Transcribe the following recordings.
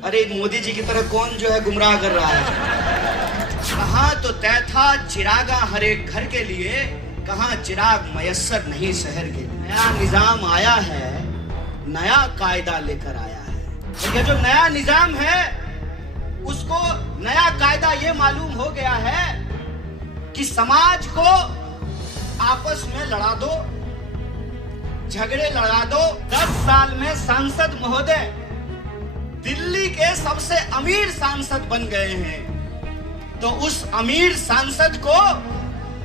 अरे मोदी जी की तरह कौन जो है गुमराह कर रहा है। कहाँ तो तय था चिरागा हर एक घर के लिए, कहाँ चिराग मयस्सर नहीं शहर के लिए। नया निजाम आया है, नया कायदा लेकर आया है। तो ये जो नया निजाम है उसको नया कायदा ये मालूम हो गया है कि समाज को आपस में लड़ा दो, झगड़े लड़ा दो। 10 साल में सांसद महोदय दिल्ली के सबसे अमीर सांसद बन गए हैं, तो उस अमीर सांसद को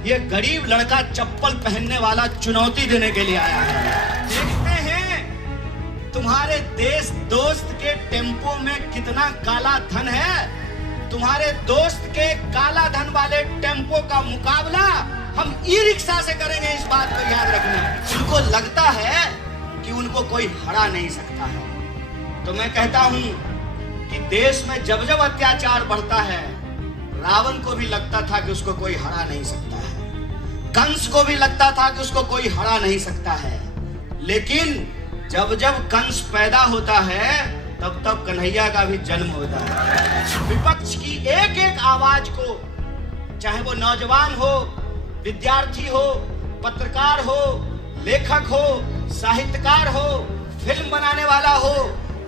ये गरीब लड़का चप्पल पहनने वाला चुनौती देने के लिए आया है। देखते हैं तुम्हारे देश दोस्त के टेम्पो में कितना काला धन है। तुम्हारे दोस्त के काला धन वाले टेम्पो का मुकाबला हम ई रिक्शा से करेंगे, इस बात को याद रखना। उनको लगता है कि उनको कोई हरा नहीं सकता है। तो मैं कहता हूं कि देश में जब जब अत्याचार बढ़ता है, रावण को भी लगता था कि उसको कोई हरा नहीं सकता है, कंस को भी लगता था कि उसको कोई हरा नहीं सकता है। लेकिन जब जब कंस पैदा होता है तब तब कन्हैया का भी जन्म होता है। विपक्ष की एक एक आवाज को, चाहे वो नौजवान हो, विद्यार्थी हो, पत्रकार हो, लेखक हो, साहित्यकार हो, फिल्म बनाने वाला हो,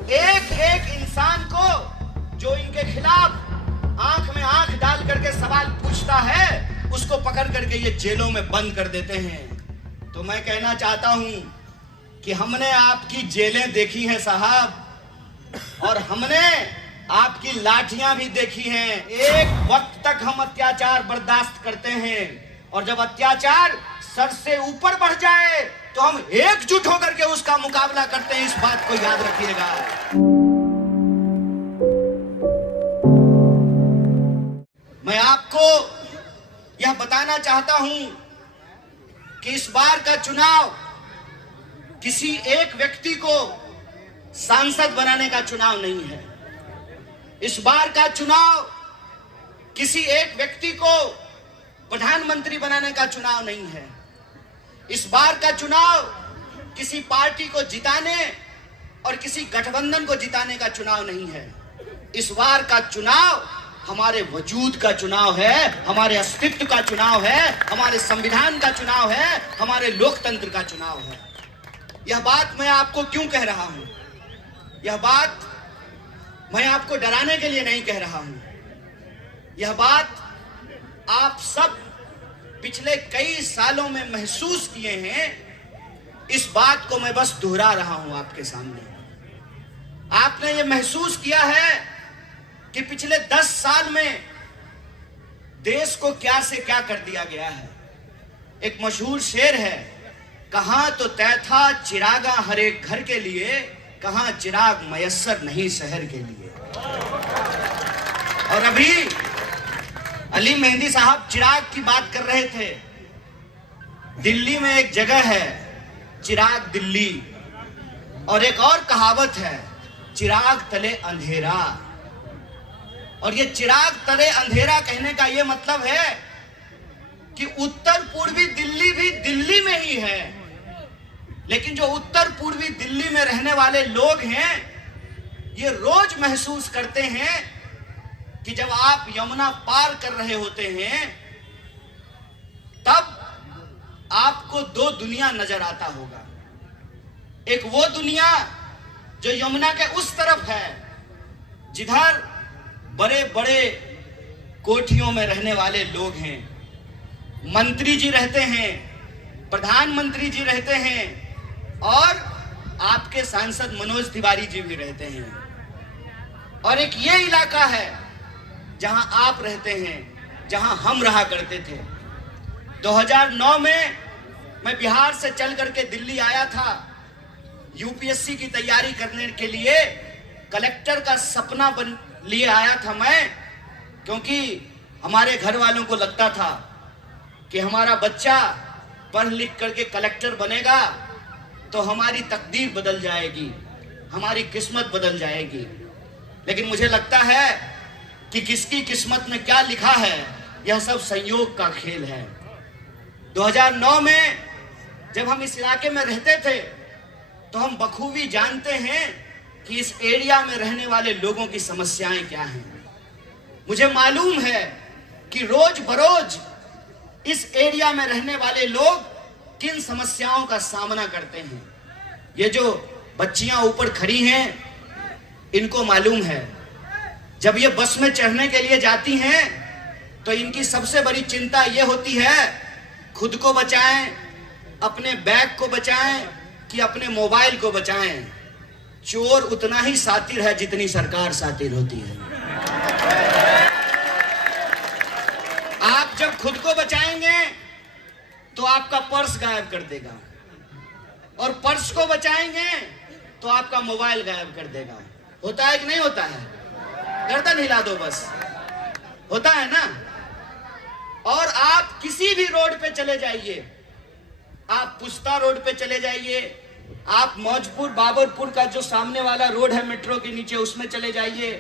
एक एक इंसान को जो इनके खिलाफ आंख में आंख डाल करके सवाल पूछता है, उसको पकड़ करके ये जेलों में बंद कर देते हैं। तो मैं कहना चाहता हूं कि हमने आपकी जेलें देखी हैं साहब, और हमने आपकी लाठियां भी देखी हैं। एक वक्त तक हम अत्याचार बर्दाश्त करते हैं, और जब अत्याचार सर से ऊपर बढ़ जाए तो हम एकजुट होकर के उसका मुकाबला करते हैं। इस बात को याद रखिएगा। मैं आपको यह बताना चाहता हूं कि इस बार का चुनाव किसी एक व्यक्ति को सांसद बनाने का चुनाव नहीं है। इस बार का चुनाव किसी एक व्यक्ति को प्रधानमंत्री बनाने का चुनाव नहीं है। इस बार का चुनाव किसी पार्टी को जिताने और किसी गठबंधन को जिताने का चुनाव नहीं है। इस बार का चुनाव हमारे वजूद का चुनाव है, हमारे अस्तित्व का चुनाव है, हमारे संविधान का चुनाव है, हमारे लोकतंत्र का चुनाव है। यह बात मैं आपको क्यों कह रहा हूं? यह बात मैं आपको डराने के लिए नहीं कह रहा हूं। यह बात आप सब पिछले कई सालों में महसूस किए हैं। इस बात को मैं बस दोहरा रहा हूं आपके सामने। आपने ये महसूस किया है कि पिछले 10 साल में देश को क्या से क्या कर दिया गया है। एक मशहूर शेर है, कहां तो तय था चिरागा हर एक घर के लिए, कहां चिराग मयस्सर नहीं शहर के लिए। और अभी अली मेहंदी साहब चिराग की बात कर रहे थे। दिल्ली में एक जगह है चिराग दिल्ली, और एक और कहावत है चिराग तले अंधेरा। और ये चिराग तले अंधेरा कहने का ये मतलब है कि उत्तर पूर्वी दिल्ली भी दिल्ली में ही है, लेकिन जो उत्तर पूर्वी दिल्ली में रहने वाले लोग हैं ये रोज महसूस करते हैं कि जब आप यमुना पार कर रहे होते हैं तब आपको 2 दुनिया नजर आता होगा। एक वो दुनिया जो यमुना के उस तरफ है, जिधर बड़े बड़े कोठियों में रहने वाले लोग हैं, मंत्री जी रहते हैं, प्रधानमंत्री जी रहते हैं, और आपके सांसद मनोज तिवारी जी भी रहते हैं। और एक ये इलाका है जहां आप रहते हैं, जहां हम रहा करते थे। 2009 में मैं बिहार से चल करके दिल्ली आया था यूपीएससी की तैयारी करने के लिए। कलेक्टर का सपना बन लिए आया था मैं, क्योंकि हमारे घर वालों को लगता था कि हमारा बच्चा पढ़ लिख करके कलेक्टर बनेगा तो हमारी तकदीर बदल जाएगी, हमारी किस्मत बदल जाएगी। लेकिन मुझे लगता है कि किसकी किस्मत में क्या लिखा है यह सब संयोग का खेल है। 2009 में जब हम इस इलाके में रहते थे तो हम बखूबी जानते हैं कि इस एरिया में रहने वाले लोगों की समस्याएं क्या हैं। मुझे मालूम है कि रोज बरोज इस एरिया में रहने वाले लोग किन समस्याओं का सामना करते हैं। ये जो बच्चियां ऊपर खड़ी हैं, इनको मालूम है जब ये बस में चढ़ने के लिए जाती हैं तो इनकी सबसे बड़ी चिंता ये होती है खुद को बचाएं, अपने बैग को बचाएं कि अपने मोबाइल को बचाएं। चोर उतना ही सातिर है जितनी सरकार सातिर होती है। आप जब खुद को बचाएंगे तो आपका पर्स गायब कर देगा, और पर्स को बचाएंगे तो आपका मोबाइल गायब कर देगा। होता है कि नहीं होता है? गर्दन हिला दो बस, होता है ना। और आप किसी भी रोड पे चले जाइए, आप पुस्ता रोड पे चले जाइए, आप मौजपुर बाबरपुर का जो सामने वाला रोड है मेट्रो के नीचे, उसमें चले जाइए,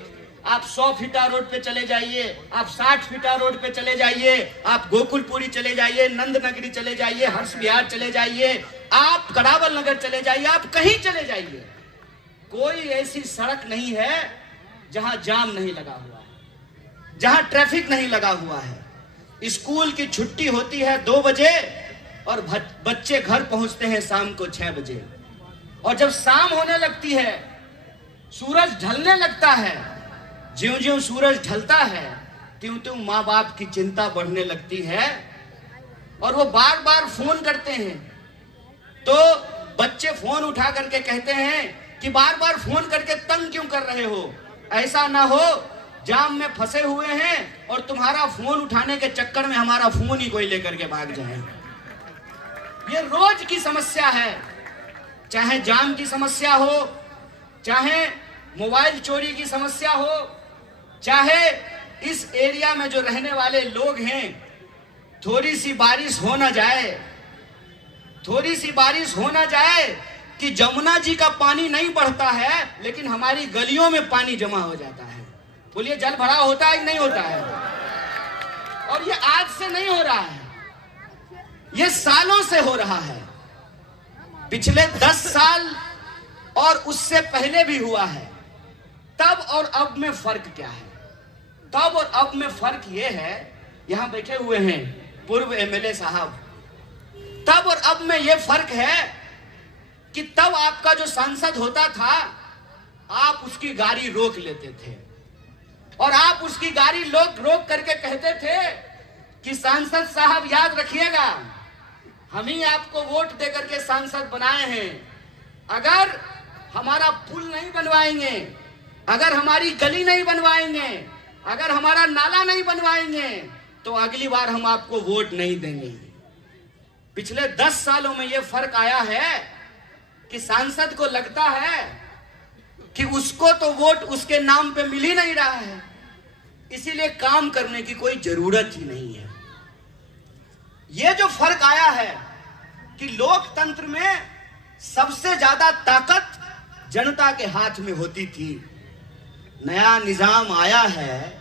आप 100 फीटा रोड पे चले जाइए, आप 60 फीटा रोड पे चले जाइए, आप गोकुलपुरी चले जाइए, नंद नगरी चले जाइए, हर्ष विहार चले जाइए, आप करावल नगर चले जाइए, आप कहीं चले जाइए, कोई ऐसी सड़क नहीं है जहां जाम नहीं लगा हुआ है, जहां ट्रैफिक नहीं लगा हुआ है। स्कूल की छुट्टी होती है 2 बजे और बच्चे घर पहुंचते हैं शाम को 6 बजे। और जब शाम होने लगती है, सूरज ढलने लगता है, ज्यों ज्यों सूरज ढलता है त्यों त्यों माँ बाप की चिंता बढ़ने लगती है और वो बार बार फोन करते हैं। तो बच्चे फोन उठा करके कहते हैं कि बार बार फोन करके तंग क्यों कर रहे हो, ऐसा ना हो जाम में फंसे हुए हैं और तुम्हारा फोन उठाने के चक्कर में हमारा फोन ही कोई लेकर के भाग जाए। ये रोज की समस्या है, चाहे जाम की समस्या हो, चाहे मोबाइल चोरी की समस्या हो, चाहे इस एरिया में जो रहने वाले लोग हैं थोड़ी सी बारिश हो ना जाए, थोड़ी सी बारिश हो ना जाए कि जमुना जी का पानी नहीं बढ़ता है लेकिन हमारी गलियों में पानी जमा हो जाता है। बोलिए जल भराव होता है कि नहीं होता है? और ये आज से नहीं हो रहा है, ये सालों से हो रहा है। पिछले 10 साल और उससे पहले भी हुआ है। तब और अब में फर्क क्या है? तब और अब में फर्क ये है, यहां बैठे हुए हैं पूर्व एमएलए साहब, तब और अब में ये फर्क है कि तब आपका जो सांसद होता था आप उसकी गाड़ी रोक लेते थे और आप उसकी गाड़ी रोक करके कहते थे कि सांसद साहब याद रखिएगा हम ही आपको वोट देकर के सांसद बनाए हैं, अगर हमारा पुल नहीं बनवाएंगे, अगर हमारी गली नहीं बनवाएंगे, अगर हमारा नाला नहीं बनवाएंगे तो अगली बार हम आपको वोट नहीं देंगे। पिछले 10 सालों में यह फर्क आया है कि सांसद को लगता है कि उसको तो वोट उसके नाम पे मिल ही नहीं रहा है, इसीलिए काम करने की कोई जरूरत ही नहीं है। यह जो फर्क आया है कि लोकतंत्र में सबसे ज्यादा ताकत जनता के हाथ में होती थी। नया निजाम आया है,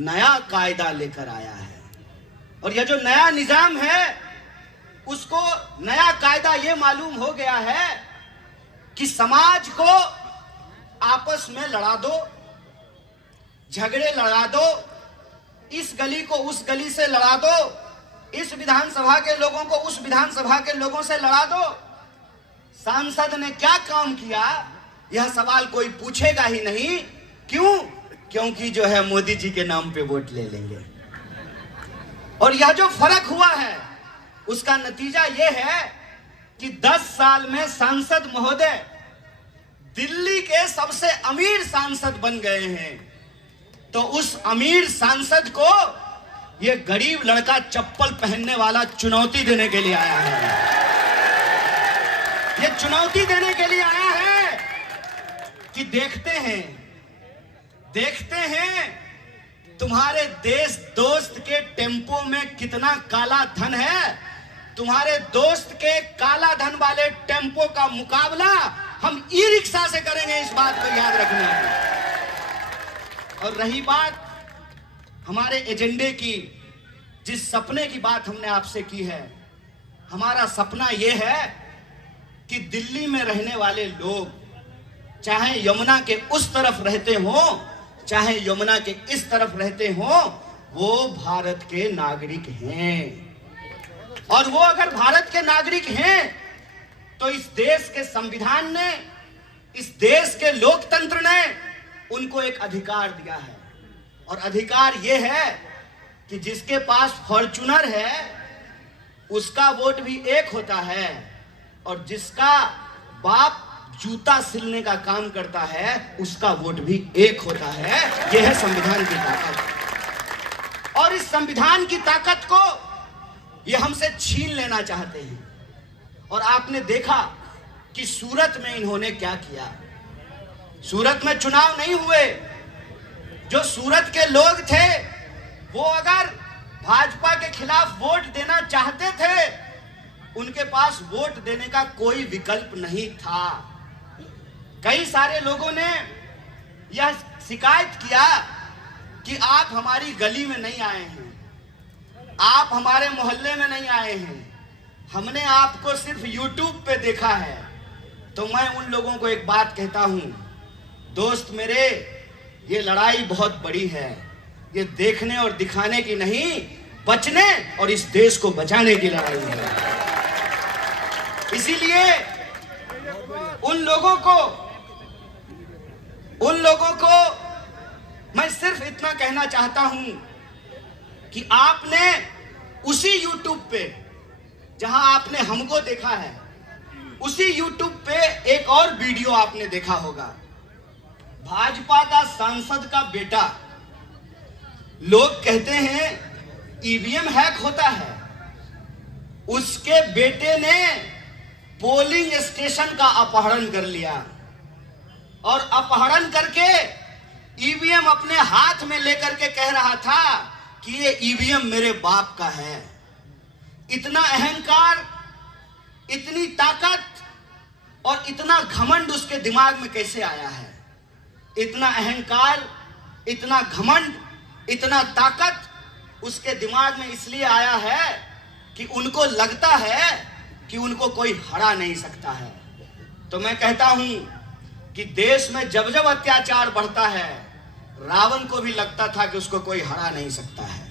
नया कायदा लेकर आया है, और यह जो नया निजाम है उसको नया कायदा यह मालूम हो गया है कि समाज को आपस में लड़ा दो, झगड़े लड़ा दो, इस गली को उस गली से लड़ा दो, इस विधानसभा के लोगों को उस विधानसभा के लोगों से लड़ा दो। सांसद ने क्या काम किया यह सवाल कोई पूछेगा ही नहीं। क्यों? क्योंकि जो है मोदी जी के नाम पे वोट ले लेंगे। और यह जो फर्क हुआ है उसका नतीजा यह है कि 10 साल में सांसद महोदय दिल्ली के सबसे अमीर सांसद बन गए हैं। तो उस अमीर सांसद को यह गरीब लड़का चप्पल पहनने वाला चुनौती देने के लिए आया है। यह चुनौती देने के लिए आया है कि देखते हैं तुम्हारे देश दोस्त के टेम्पो में कितना काला धन है। तुम्हारे दोस्त के काला धन वाले टेम्पो का मुकाबला हम ई रिक्शा से करेंगे, इस बात को याद रखना है। और रही बात हमारे एजेंडे की, जिस सपने की बात हमने आपसे की है, हमारा सपना यह है कि दिल्ली में रहने वाले लोग चाहे यमुना के उस तरफ रहते हो, चाहे यमुना के इस तरफ रहते हो, वो भारत के नागरिक हैं। और वो अगर भारत के नागरिक हैं तो इस देश के संविधान ने, इस देश के लोकतंत्र ने उनको एक अधिकार दिया है। और अधिकार यह है कि जिसके पास फॉर्च्यूनर है उसका वोट भी एक होता है, और जिसका बाप जूता सिलने का काम करता है उसका वोट भी एक होता है। यह है संविधान की ताकत। और इस संविधान की ताकत को ये हमसे छीन लेना चाहते हैं। और आपने देखा कि सूरत में इन्होंने क्या किया। सूरत में चुनाव नहीं हुए। जो सूरत के लोग थे वो अगर भाजपा के खिलाफ वोट देना चाहते थे, उनके पास वोट देने का कोई विकल्प नहीं था। कई सारे लोगों ने यह शिकायत किया कि आप हमारी गली में नहीं आए हैं, आप हमारे मोहल्ले में नहीं आए हैं, हमने आपको सिर्फ YouTube पे देखा है। तो मैं उन लोगों को एक बात कहता हूं, दोस्त मेरे, ये लड़ाई बहुत बड़ी है। ये देखने और दिखाने की नहीं, बचने और इस देश को बचाने की लड़ाई है। इसीलिए उन लोगों को मैं सिर्फ इतना कहना चाहता हूं कि आपने उसी YouTube पे जहां आपने हमको देखा है, उसी YouTube पे एक और वीडियो आपने देखा होगा। भाजपा का सांसद का बेटा, लोग कहते हैं ईवीएम हैक होता है, उसके बेटे ने पोलिंग स्टेशन का अपहरण कर लिया और अपहरण करके ईवीएम अपने हाथ में लेकर के कह रहा था कि ये ईवीएम मेरे बाप का है। इतना अहंकार, इतनी ताकत और इतना घमंड उसके दिमाग में कैसे आया है? इतना अहंकार, इतना घमंड, इतना ताकत उसके दिमाग में इसलिए आया है कि उनको लगता है कि उनको कोई हरा नहीं सकता है। तो मैं कहता हूं कि देश में जब जब अत्याचार बढ़ता है, रावण को भी लगता था कि उसको कोई हरा नहीं सकता है,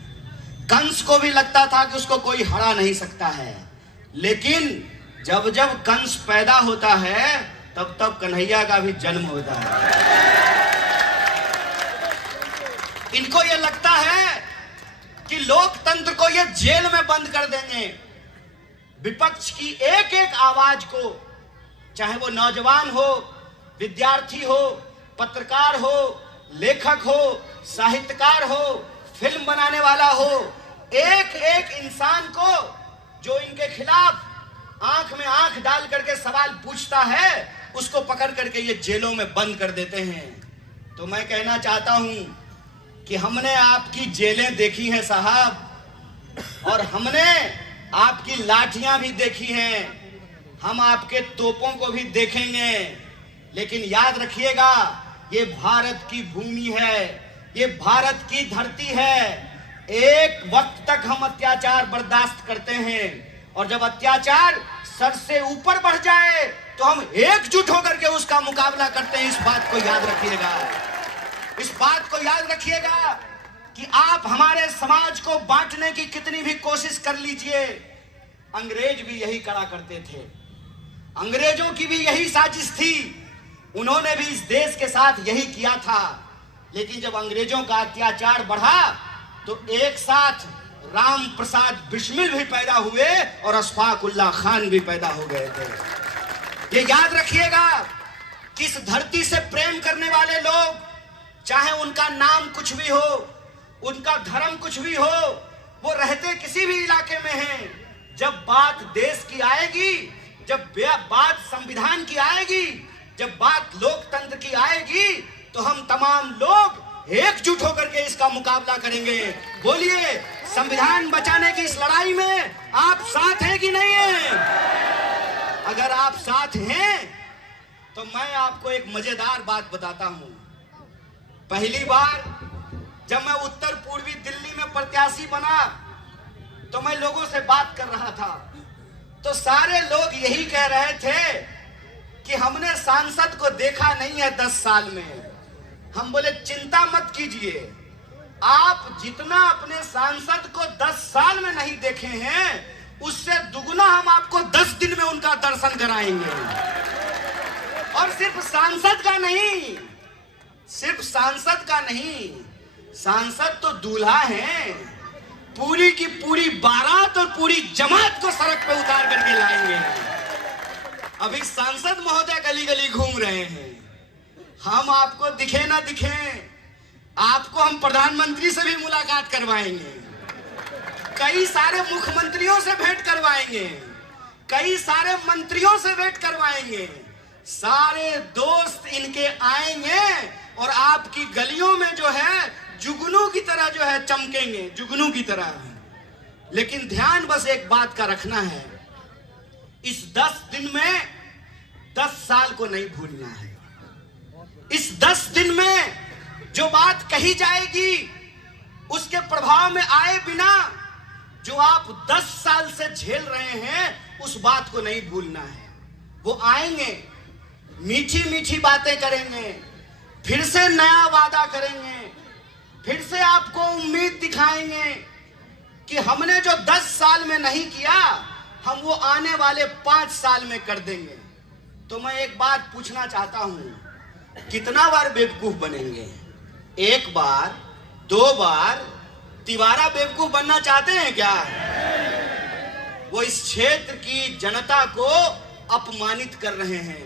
कंस को भी लगता था कि उसको कोई हरा नहीं सकता है। लेकिन जब जब कंस पैदा होता है तब तब कन्हैया का भी जन्म होता है। इनको यह लगता है कि लोकतंत्र को ये जेल में बंद कर देंगे। विपक्ष की एक एक आवाज को, चाहे वो नौजवान हो, विद्यार्थी हो, पत्रकार हो, लेखक हो, साहित्यकार हो, फिल्म बनाने वाला हो, एक एक इंसान को जो इनके खिलाफ आंख में आंख डाल करके सवाल पूछता है, उसको पकड़ करके ये जेलों में बंद कर देते हैं। तो मैं कहना चाहता हूं कि हमने आपकी जेलें देखी हैं साहब, और हमने आपकी लाठियां भी देखी हैं, हम आपके तोपों को भी देखेंगे। लेकिन याद रखिएगा, ये भारत की भूमि है, ये भारत की धरती है। एक वक्त तक हम अत्याचार बर्दाश्त करते हैं, और जब अत्याचार सर से ऊपर बढ़ जाए तो हम एकजुट होकर के उसका मुकाबला करते हैं। इस बात को याद रखिएगा, इस बात को याद रखिएगा कि आप हमारे समाज को बांटने की कितनी भी कोशिश कर लीजिए, अंग्रेज भी यही करा करते थे। अंग्रेजों की भी यही साजिश थी, उन्होंने भी इस देश के साथ यही किया था। लेकिन जब अंग्रेजों का अत्याचार बढ़ा तो एक साथ राम प्रसाद बिस्मिल भी पैदा हुए और अशफाक उल्लाह खान भी पैदा हो गए थे। ये याद रखिएगा कि इस धरती से प्रेम करने वाले लोग, चाहे उनका नाम कुछ भी हो, उनका धर्म कुछ भी हो, वो रहते किसी भी इलाके में हैं, जब बात देश की आएगी, जब बात संविधान की आएगी, जब बात लोकतंत्र की आएगी, तो हम तमाम लोग एकजुट होकर के इसका मुकाबला करेंगे। बोलिए, संविधान बचाने की इस लड़ाई में आप साथ हैं कि नहीं हैं? अगर आप साथ हैं तो मैं आपको एक मजेदार बात बताता हूं। पहली बार जब मैं उत्तर पूर्वी दिल्ली में प्रत्याशी बना तो मैं लोगों से बात कर रहा था, तो सारे लोग यही कह रहे थे कि हमने सांसद को देखा नहीं है 10 साल में। हम बोले चिंता मत कीजिए, आप जितना अपने सांसद को 10 साल में नहीं देखे हैं, उससे दुगना हम आपको 10 दिन में उनका दर्शन कराएंगे। और सिर्फ सांसद का नहीं, सिर्फ सांसद का नहीं, सांसद तो दूल्हा है, पूरी की पूरी बारात और पूरी जमात को सड़क पे उतार करके लाएंगे। अभी सांसद महोदय गली गली घूम रहे हैं, हम आपको दिखे ना दिखे, आपको हम प्रधानमंत्री से भी मुलाकात करवाएंगे, कई सारे मुख्यमंत्रियों से भेंट करवाएंगे, कई सारे मंत्रियों से भेंट करवाएंगे, सारे दोस्त इनके आएंगे और आपकी गलियों में जो है जुगनू की तरह जो है चमकेंगे, जुगनू की तरह। लेकिन ध्यान बस एक बात का रखना है, इस 10 दिन में 10 साल को नहीं भूलना है। इस 10 दिन में जो बात कही जाएगी उसके प्रभाव में आए बिना जो आप 10 साल से झेल रहे हैं उस बात को नहीं भूलना है। वो आएंगे, मीठी मीठी बातें करेंगे, फिर से नया वादा करेंगे, फिर से आपको उम्मीद दिखाएंगे कि हमने जो 10 साल में नहीं किया हम वो आने वाले 5 साल में कर देंगे। तो मैं एक बात पूछना चाहता हूं, कितना बार बेवकूफ बनेंगे? 1 बार, 2 बार, तिबारा बेवकूफ बनना चाहते हैं क्या? वो इस क्षेत्र की जनता को अपमानित कर रहे हैं।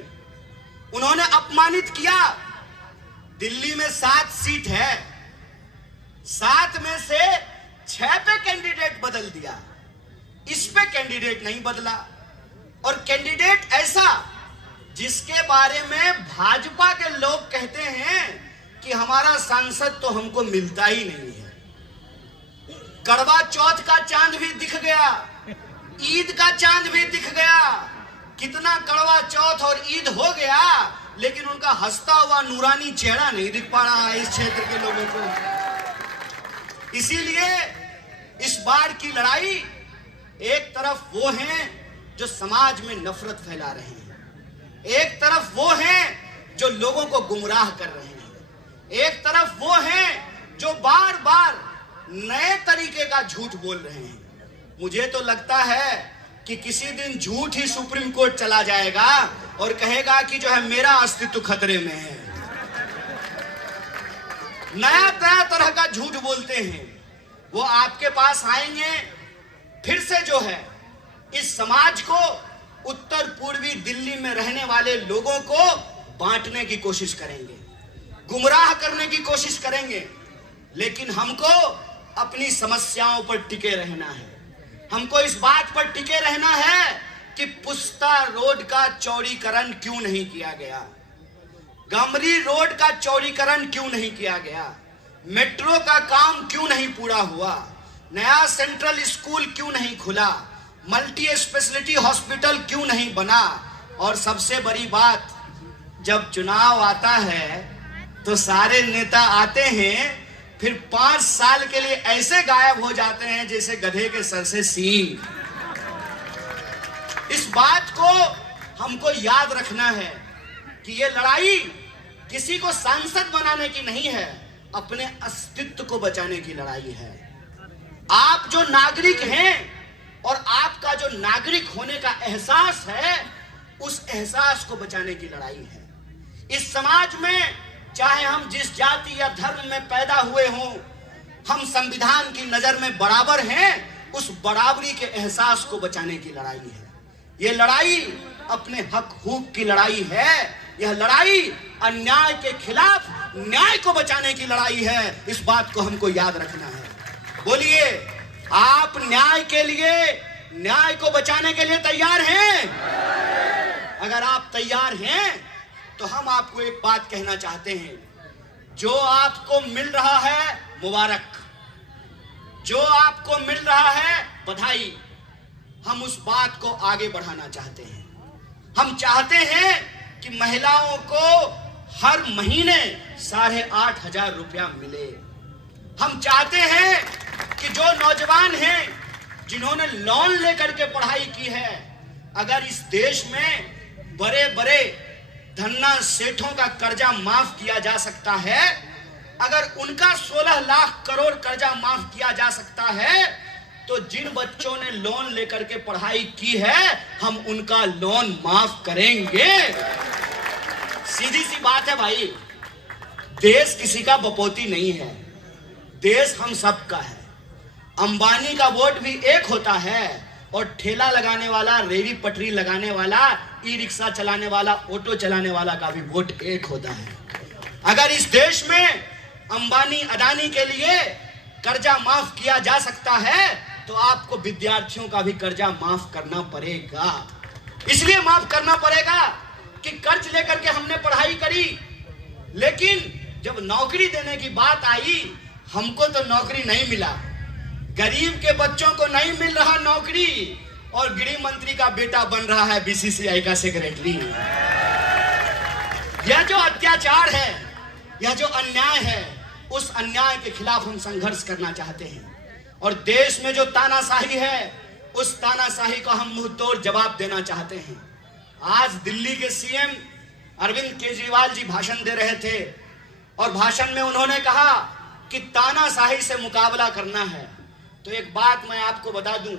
उन्होंने अपमानित किया। दिल्ली में 7 सीट है, 7 में से 6 पे कैंडिडेट बदल दिया, इस पे कैंडिडेट नहीं बदला। और कैंडिडेट ऐसा जिसके बारे में भाजपा के लोग कहते हैं कि हमारा सांसद तो हमको मिलता ही नहीं है। करवा चौथ का चांद भी दिख गया, ईद का चांद भी दिख गया, कितना करवा चौथ और ईद हो गया, लेकिन उनका हंसता हुआ नूरानी चेहरा नहीं दिख पा रहा है इस क्षेत्र के लोगों को। इसीलिए इस बार की लड़ाई, एक तरफ वो हैं जो समाज में नफरत फैला रहे हैं, एक तरफ वो हैं जो लोगों को गुमराह कर रहे हैं, एक तरफ वो हैं जो बार बार नए तरीके का झूठ बोल रहे हैं। मुझे तो लगता है कि किसी दिन झूठ ही सुप्रीम कोर्ट चला जाएगा और कहेगा कि जो है मेरा अस्तित्व खतरे में है। नया तरह का झूठ बोलते हैं, वो आपके पास आएंगे, फिर से जो है इस समाज को, उत्तर पूर्वी दिल्ली में रहने वाले लोगों को बांटने की कोशिश करेंगे, गुमराह करने की कोशिश करेंगे। लेकिन हमको अपनी समस्याओं पर टिके रहना है, हमको इस बात पर टिके रहना है कि पुस्ता रोड का चौड़ीकरण क्यों नहीं किया गया, गमरी रोड का चौड़ीकरण क्यों नहीं किया गया, मेट्रो का काम क्यों नहीं पूरा हुआ, नया सेंट्रल स्कूल क्यों नहीं खुला, मल्टी स्पेशलिटी हॉस्पिटल क्यों नहीं बना। और सबसे बड़ी बात, जब चुनाव आता है तो सारे नेता आते हैं, फिर 5 साल के लिए ऐसे गायब हो जाते हैं जैसे गधे के सर से सींग। इस बात को हमको याद रखना है कि ये लड़ाई किसी को सांसद बनाने की नहीं है, अपने अस्तित्व को बचाने की लड़ाई है। आप जो नागरिक हैं और आपका जो नागरिक होने का एहसास है, उस एहसास को बचाने की लड़ाई है। इस समाज में चाहे हम जिस जाति या धर्म में पैदा हुए हों, हम संविधान की नजर में बराबर हैं, उस बराबरी के एहसास को बचाने की लड़ाई है। यह लड़ाई अपने हक हुक की लड़ाई है, यह लड़ाई अन्याय के खिलाफ न्याय को बचाने की लड़ाई है। इस बात को हमको याद रखना है। बोलिए, आप न्याय के लिए, न्याय को बचाने के लिए तैयार हैं? अगर आप तैयार हैं तो हम आपको एक बात कहना चाहते हैं, जो आपको मिल रहा है मुबारक, जो आपको मिल रहा है बधाई। हम उस बात को आगे बढ़ाना चाहते हैं। हम चाहते हैं कि महिलाओं को हर महीने 8,500 रुपया मिले। हम चाहते हैं कि जो नौजवान हैं जिन्होंने लोन लेकर के पढ़ाई की है, अगर इस देश में बड़े बड़े धन्ना सेठों का कर्जा माफ किया जा सकता है, अगर उनका 16 लाख करोड़ कर्जा माफ किया जा सकता है, तो जिन बच्चों ने लोन लेकर के पढ़ाई की है, हम उनका लोन माफ करेंगे। सीधी सी बात है भाई, देश किसी का बपोती नहीं है, देश हम सब का है। अंबानी का वोट भी एक होता है और ठेला लगाने वाला, रेहड़ी पटरी लगाने वाला, ई रिक्शा चलाने वाला, ऑटो चलाने वाला का भी वोट एक होता है। अगर इस देश में अंबानी अडानी के लिए कर्जा माफ किया जा सकता है, तो आपको विद्यार्थियों का भी कर्जा माफ करना पड़ेगा। इसलिए माफ करना पड़ेगा कि कर्ज लेकर के हमने पढ़ाई करी, लेकिन जब नौकरी देने की बात आई, हमको तो नौकरी नहीं मिला, गरीब के बच्चों को नहीं मिल रहा नौकरी, और गृह मंत्री का बेटा बन रहा है बीसीसीआई का सेक्रेटरी। यह जो अत्याचार है, यह जो अन्याय है, उस अन्याय के खिलाफ हम संघर्ष करना चाहते हैं। और देश में जो तानाशाही है, उस तानाशाही को हम मुंह तोड़ जवाब देना चाहते हैं। आज दिल्ली के सीएम अरविंद केजरीवाल जी भाषण दे रहे थे, और भाषण में उन्होंने कहा कि तानाशाही से मुकाबला करना है। तो एक बात मैं आपको बता दूं,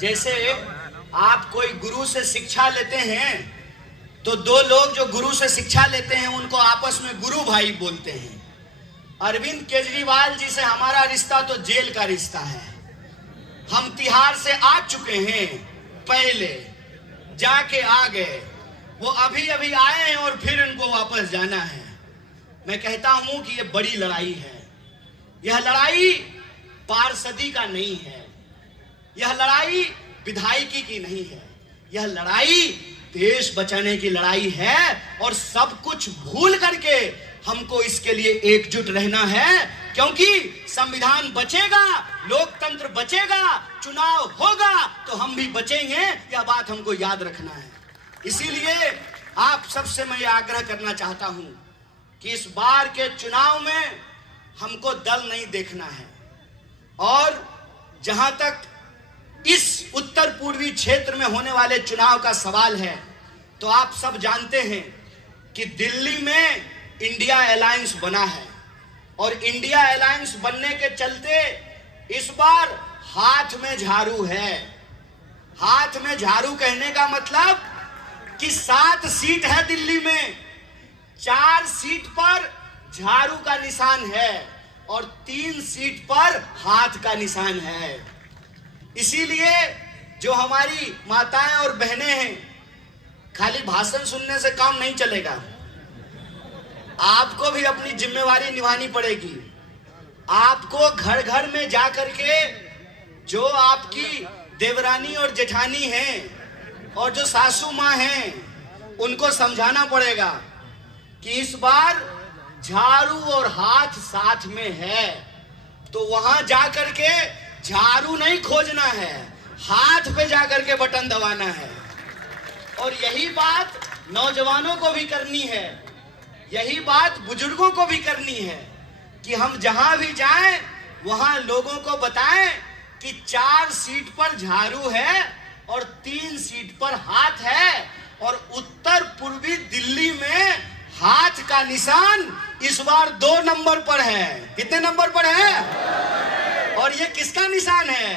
जैसे आप कोई गुरु से शिक्षा लेते हैं, तो दो लोग जो गुरु से शिक्षा लेते हैं, उनको आपस में गुरु भाई बोलते हैं। अरविंद केजरीवाल जी से हमारा रिश्ता तो जेल का रिश्ता है। हम तिहाड़ से आ चुके हैं, पहले जाके आ गए, वो अभी अभी आए हैं और फिर उनको वापस जाना है। मैं कहता हूं कि यह बड़ी लड़ाई है। यह लड़ाई पार्षदी का नहीं है, यह लड़ाई विधायकी की नहीं है, यह लड़ाई देश बचाने की लड़ाई है। और सब कुछ भूल करके हमको इसके लिए एकजुट रहना है, क्योंकि संविधान बचेगा, लोकतंत्र बचेगा, चुनाव होगा तो हम भी बचेंगे। यह बात हमको याद रखना है। इसीलिए आप सबसे मैं यह आग्रह करना चाहता हूं कि इस बार के चुनाव में हमको दल नहीं देखना है। और जहां तक इस उत्तर पूर्वी क्षेत्र में होने वाले चुनाव का सवाल है, तो आप सब जानते हैं कि दिल्ली में इंडिया अलायंस बना है, और इंडिया अलायंस बनने के चलते इस बार हाथ में झाड़ू है। हाथ में झाड़ू कहने का मतलब कि 7 सीट है दिल्ली में, 4 सीट पर झाड़ू का निशान है और 3 सीट पर हाथ का निशान है। इसीलिए जो हमारी माताएं और बहनें हैं, खाली भाषण सुनने से काम नहीं चलेगा, आपको भी अपनी जिम्मेवारी निभानी पड़ेगी। आपको घर घर में जाकर के जो आपकी देवरानी और जेठानी हैं और जो सासू माँ हैं, उनको समझाना पड़ेगा कि इस बार झाड़ू और हाथ साथ में है, तो वहां जाकर के झाड़ू नहीं खोजना है, हाथ पे जाकर के बटन दबाना है। और यही बात नौजवानों को भी करनी है, यही बात बुजुर्गों को भी करनी है कि हम जहां भी जाएं वहां लोगों को बताएं कि 4 सीट पर झाड़ू है और 3 सीट पर हाथ है। और उत्तर पूर्वी दिल्ली में हाथ का निशान इस बार 2 नंबर पर है। कितने नंबर पर है? और ये किसका निशान है?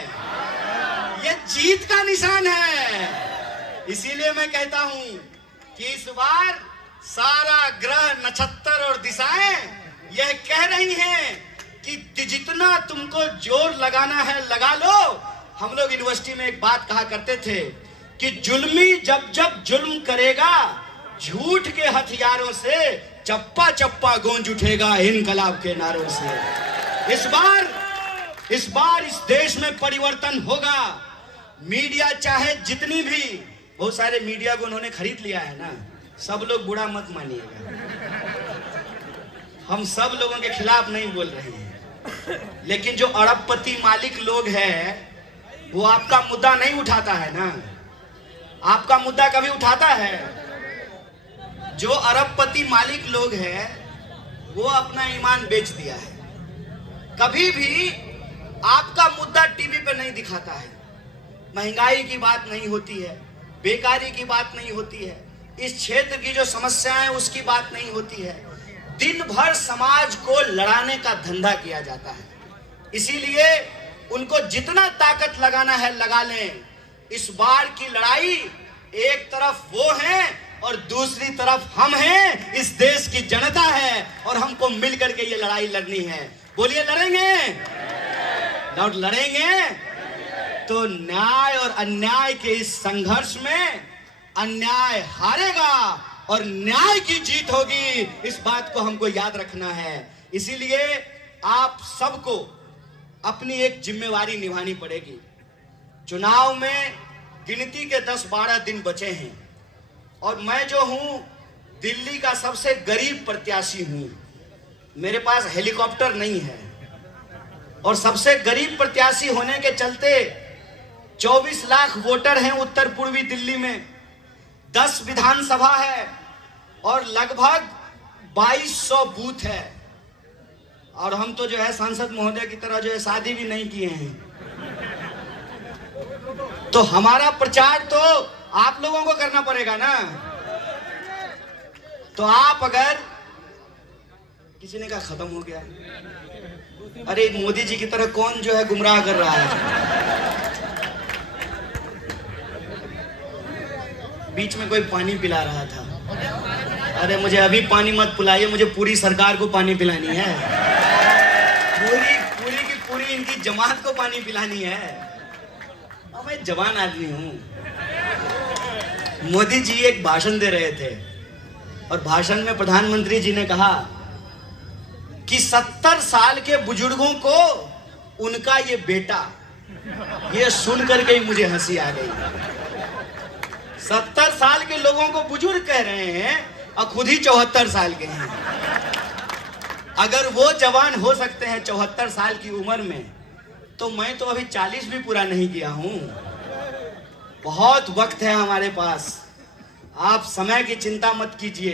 ये जीत का निशान है। इसीलिए मैं कहता हूं कि इस बार सारा ग्रह, नक्षत्र और दिशाएं यह कह रही हैं कि जितना तुमको जोर लगाना है लगा लो। हम लोग यूनिवर्सिटी में एक बात कहा करते थे कि जुल्मी जब जब जुल्म करेगा, झूठ के हथियारों से चप्पा चप्पा गूंज उठेगा इनकलाब के नारों से। इस बार इस देश में परिवर्तन होगा। मीडिया चाहे जितनी भी, बहुत सारे मीडिया को उन्होंने खरीद लिया है ना, सब लोग बुरा मत मानिएगा, हम सब लोगों के खिलाफ नहीं बोल रहे हैं, लेकिन जो अरबपति मालिक लोग हैं वो आपका मुद्दा नहीं उठाता है ना। आपका मुद्दा कभी उठाता है? जो अरबपति मालिक लोग हैं वो अपना ईमान बेच दिया है। कभी भी आपका मुद्दा टीवी पे नहीं दिखाता है। महंगाई की बात नहीं होती है, बेकारी की बात नहीं होती है, इस क्षेत्र की जो समस्याएं उसकी बात नहीं होती है। दिन भर समाज को लड़ाने का धंधा किया जाता है, इसीलिए उनको जितना ताकत लगाना है लगा लें। इस बार की लड़ाई एक तरफ वो है और दूसरी तरफ हम हैं, इस देश की जनता है और हमको मिलकर के ये लड़ाई लड़नी है। बोलिए लड़ेंगे? डाउट लड़ेंगे तो न्याय और अन्याय के इस संघर्ष में अन्याय हारेगा और न्याय की जीत होगी। इस बात को हमको याद रखना है। इसीलिए आप सबको अपनी एक जिम्मेवारी निभानी पड़ेगी। चुनाव में गिनती के 10-12 दिन बचे हैं और मैं जो हूं दिल्ली का सबसे गरीब प्रत्याशी हूं। मेरे पास हेलीकॉप्टर नहीं है और सबसे गरीब प्रत्याशी होने के चलते 24 लाख वोटर हैं उत्तर पूर्वी दिल्ली में, 10 विधानसभा है और लगभग 2200 बूथ है। और हम तो जो है सांसद महोदय की तरह जो है शादी भी नहीं किए हैं, तो हमारा प्रचार तो आप लोगों को करना पड़ेगा ना। तो आप अगर किसी ने कहा खत्म हो गया, अरे मोदी जी की तरह कौन जो है गुमराह कर रहा है। बीच में कोई पानी पिला रहा था, अरे मुझे अभी पानी मत पिलाइए, मुझे पूरी सरकार को पानी पिलानी है, पूरी इनकी जमात को पानी पिलानी है। और मैं जवान आदमी हूं। मोदी जी एक भाषण दे रहे थे और भाषण में प्रधानमंत्री जी ने कहा कि 70 साल के बुजुर्गों को उनका ये बेटा, ये सुन करके ही मुझे हंसी आ गई। 70 साल के लोगों को बुजुर्ग कह रहे हैं और खुद ही 74 साल के हैं। अगर वो जवान हो सकते हैं 74 साल की उम्र में, तो मैं तो अभी 40 भी पूरा नहीं किया हूं। बहुत वक्त है हमारे पास, आप समय की चिंता मत कीजिए।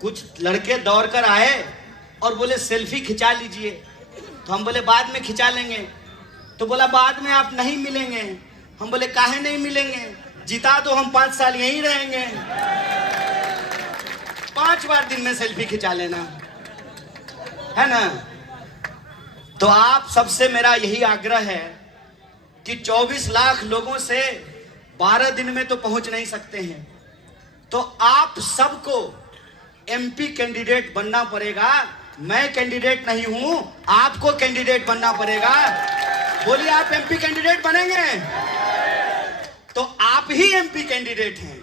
कुछ लड़के दौड़ कर आए और बोले सेल्फी खिंचा लीजिए, तो हम बोले बाद में खिंचा लेंगे। तो बोला बाद में आप नहीं मिलेंगे। हम बोले काहे नहीं मिलेंगे, जिता तो हम 5 साल यहीं रहेंगे। 5 बार दिन में सेल्फी खिंचा लेना है ना। तो आप सबसे मेरा यही आग्रह है कि 24 लाख लोगों से 12 दिन में तो पहुंच नहीं सकते हैं, तो आप सबको एमपी कैंडिडेट बनना पड़ेगा। मैं कैंडिडेट नहीं हूं, आपको कैंडिडेट बनना पड़ेगा। बोलिए आप एमपी कैंडिडेट बनेंगे? तो आप ही एमपी कैंडिडेट हैं।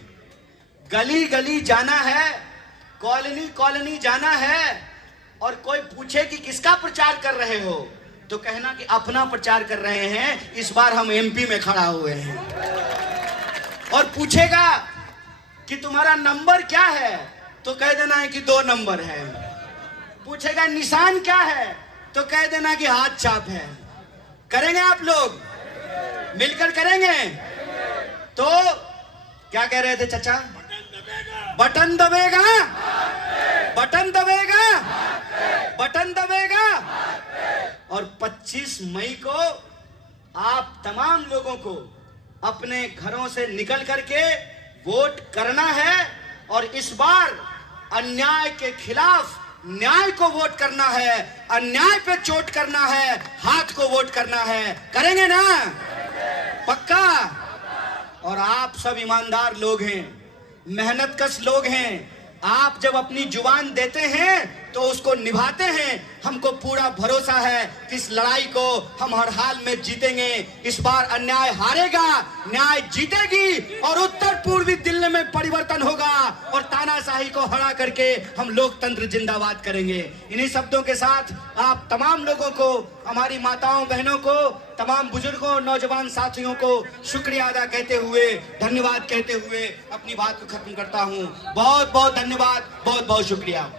गली गली जाना है, कॉलोनी कॉलोनी जाना है और कोई पूछे कि किसका प्रचार कर रहे हो, तो कहना कि अपना प्रचार कर रहे हैं, इस बार हम एमपी में खड़ा हुए हैं। और पूछेगा कि तुम्हारा नंबर क्या है, तो कह देना है कि 2 नंबर है। पूछेगा निशान क्या है, तो कह देना कि हाथ छाप है। करेंगे आप लोग? मिलकर करेंगे? तो क्या कह रहे थे चाचा? बटन दबेगा, बटन दबेगा, बटन दबेगा। और 25 मई को आप तमाम लोगों को अपने घरों से निकल करके वोट करना है और इस बार अन्याय के खिलाफ न्याय को वोट करना है, अन्याय पे चोट करना है, हाथ को वोट करना है। करेंगे ना? पक्का? और आप सब ईमानदार लोग हैं, मेहनतकश लोग हैं। आप जब अपनी जुबान देते हैं तो उसको निभाते हैं। हमको पूरा भरोसा है कि इस लड़ाई को हम हर हाल में जीतेंगे। इस बार अन्याय हारेगा, न्याय जीतेगी और उत्तर पूर्वी दिल्ली में परिवर्तन होगा और तानाशाही को हरा करके हम लोकतंत्र जिंदाबाद करेंगे। इन्हीं शब्दों के साथ आप तमाम लोगों को, हमारी माताओं बहनों को, तमाम बुजुर्गों, नौजवान साथियों को शुक्रिया अदा कहते हुए, धन्यवाद कहते हुए अपनी बात को खत्म करता हूं। बहुत बहुत धन्यवाद, बहुत बहुत शुक्रिया।